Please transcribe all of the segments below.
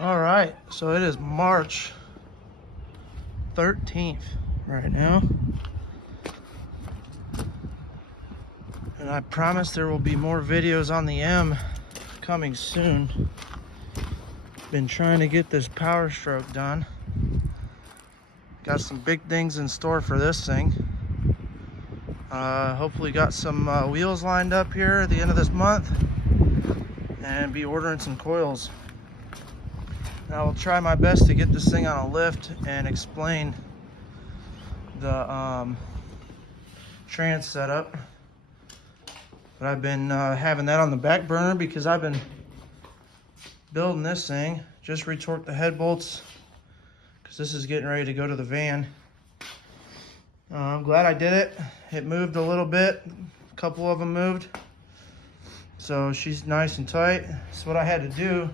All right, so it is March 13th right now. And I promise there will be more videos on the M coming soon. Been trying to get this power stroke done. Got some big things in store for this thing. Hopefully got some wheels lined up here at the end of this month and be ordering some coils. I will try my best to get this thing on a lift and explain the trans setup. But I've been having that on the back burner because I've been building this thing. Just retorqued the head bolts because this is getting ready to go to the van. I'm glad I did it. It moved a little bit. A couple of them moved. So she's nice and tight. That's what I had to do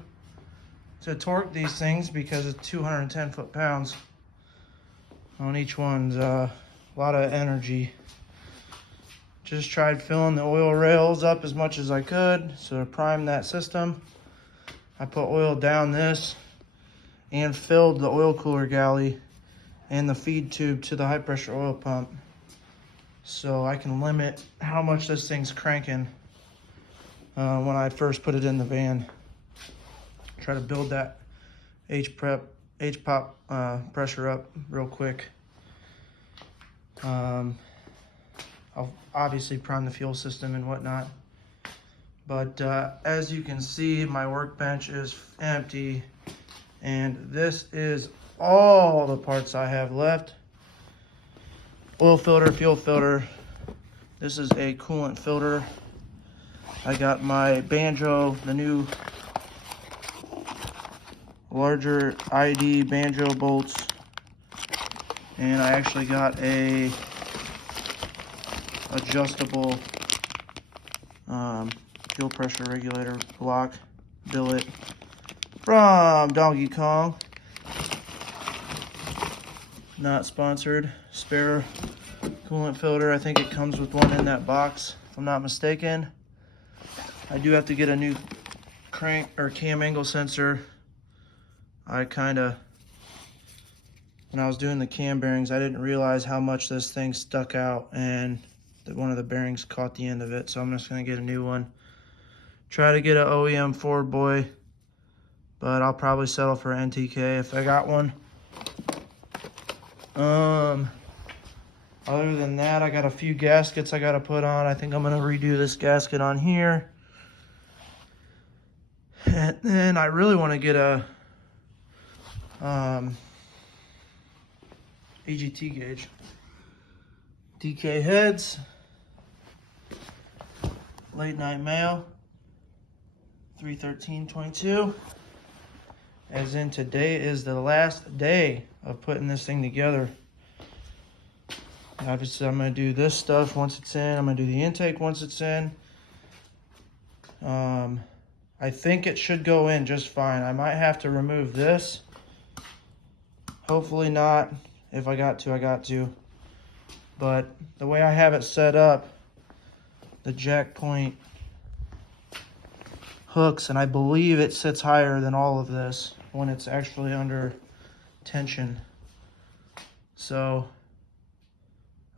to torque these things because it's 210 foot-pounds on each one's a lot of energy. Just tried filling the oil rails up as much as I could so to prime that system. I put oil down this and filled the oil cooler galley and the feed tube to the high pressure oil pump so I can limit how much this thing's cranking when I first put it in the van. Try to build that H-pop pressure up real quick. I'll obviously prime the fuel system and whatnot. But as you can see, my workbench is empty. And this is all the parts I have left. Oil filter, fuel filter. This is a coolant filter. I got my banjo, the new larger ID banjo bolts. And I actually got a adjustable fuel pressure regulator block billet from Donkey Kong. Not sponsored. Spare coolant filter. I think it comes with one in that box, if I'm not mistaken. I do have to get a new crank or cam angle sensor. When I was doing the cam bearings, I didn't realize how much this thing stuck out and one of the bearings caught the end of it. So I'm just gonna get a new one. Try to get an OEM Ford boy, but I'll probably settle for NTK if I got one. Other than that, I got a few gaskets I gotta put on. I think I'm gonna redo this gasket on here. And then I really wanna get a AGT gauge. DK heads. Late night mail. 3/13/22. As in today is the last day of putting this thing together. Obviously I'm gonna do this stuff once it's in. I'm gonna do the intake once it's in. I think it should go in just fine. I might have to remove this. Hopefully not. If I got to, I got to. But the way I have it set up, the jack point hooks, and I believe it sits higher than all of this when it's actually under tension. So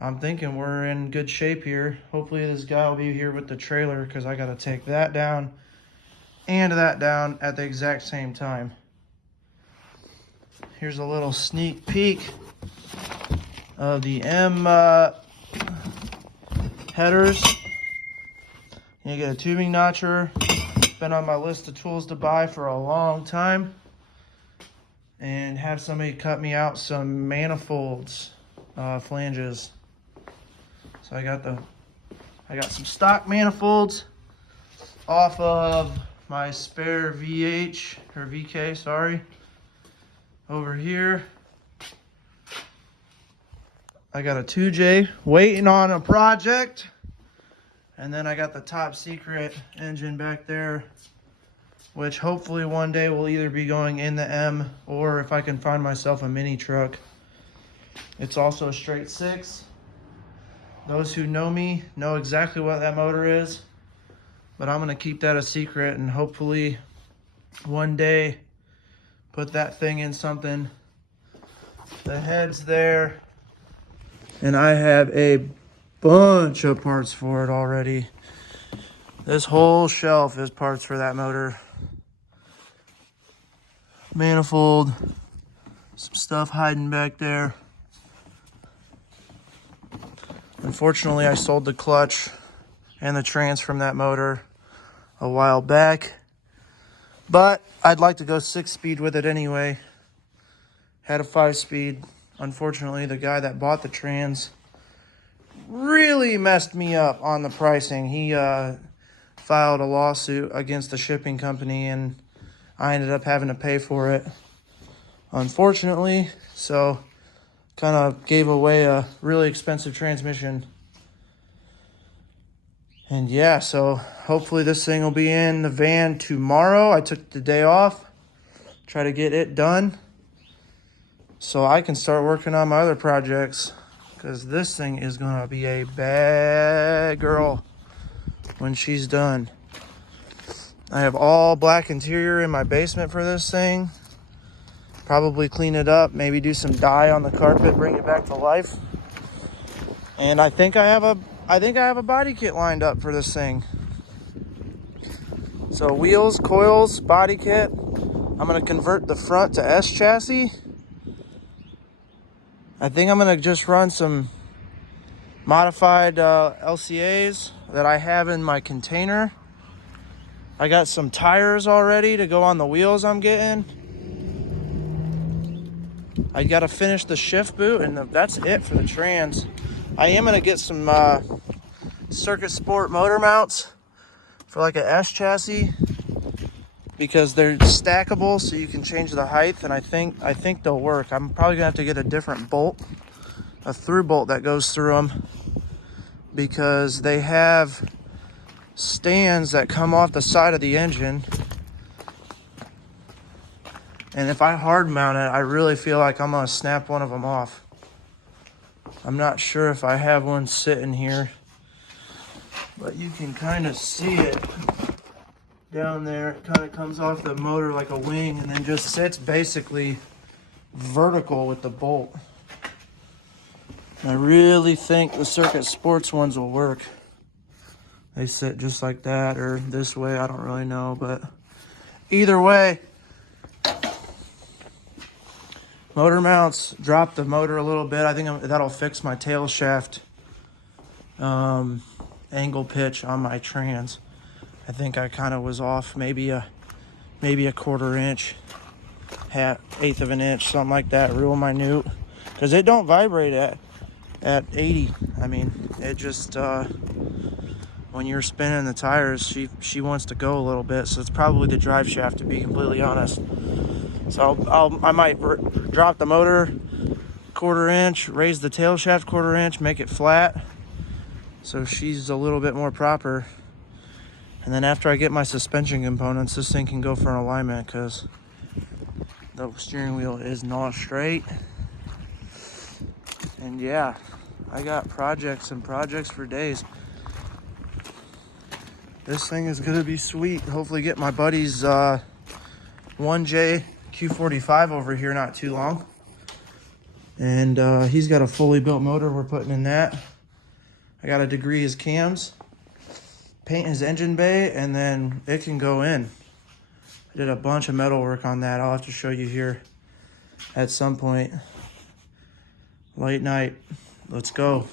I'm thinking we're in good shape here. Hopefully this guy will be here with the trailer because I got to take that down and that down at the exact same time. Here's a little sneak peek of the M headers. You get a tubing notcher. It's been on my list of tools to buy for a long time. And have somebody cut me out some manifolds, flanges. So I got some stock manifolds off of my spare VH or VK, sorry. Over here, I got a 2J waiting on a project. And then I got the top secret engine back there, which hopefully one day will either be going in the M or if I can find myself a mini truck. It's also a straight 6. Those who know me know exactly what that motor is, but I'm gonna keep that a secret and hopefully one day put that thing in something. The head's there. And I have a bunch of parts for it already. This whole shelf is parts for that motor. Manifold, some stuff hiding back there. Unfortunately, I sold the clutch and the trans from that motor a while back, but I'd like to go 6-speed with it anyway. Had a 5-speed. Unfortunately, the guy that bought the trans really messed me up on the pricing. He filed a lawsuit against the shipping company, and I ended up having to pay for it, unfortunately. So kind of gave away a really expensive transmission. And yeah, so hopefully this thing will be in the van tomorrow. I took the day off, try to get it done so I can start working on my other projects, because this thing is gonna be a bad girl when she's done. I have all black interior in my basement for this thing. Probably clean it up, maybe do some dye on the carpet, bring it back to life. And I think I have a body kit lined up for this thing. So wheels, coils, body kit. I'm gonna convert the front to S chassis. I think I'm gonna just run some modified LCAs that I have in my container. I got some tires already to go on the wheels I'm getting. I gotta finish the shift boot, and that's it for the trans. I am gonna get some Circuit Sport motor mounts for like a S chassis, because they're stackable, so you can change the height, and I think they'll work. I'm probably gonna have to get a different bolt, a through bolt that goes through them, because they have stands that come off the side of the engine. And if I hard mount it, I really feel like I'm gonna snap one of them off. I'm not sure if I have one sitting here, but you can kind of see it down there. It kind of comes off the motor like a wing and then just sits basically vertical with the bolt. I really think the Circuit Sports ones will work. They sit just like that or this way, I don't really know, but either way, motor mounts, drop the motor a little bit. I think that'll fix my tail shaft angle pitch on my trans. I think I kind of was off maybe a 1/4 inch, 1/8 of an inch, something like that, real minute, because it don't vibrate at 80. I mean, it just when you're spinning the tires, she wants to go a little bit, so it's probably the drive shaft, to be completely honest. So I might drop the motor 1/4 inch, raise the tail shaft 1/4 inch, make it flat so she's a little bit more proper. And then after I get my suspension components, this thing can go for an alignment, because the steering wheel is not straight. And yeah, I got projects and projects for days. This thing is gonna be sweet. Hopefully get my buddy's 1J q45 over here not too long. And he's got a fully built motor we're putting in that. I got to degree his cams, paint his engine bay, and then it can go in. I did a bunch of metal work on that. I'll have to show you here at some point. Late night. Let's go.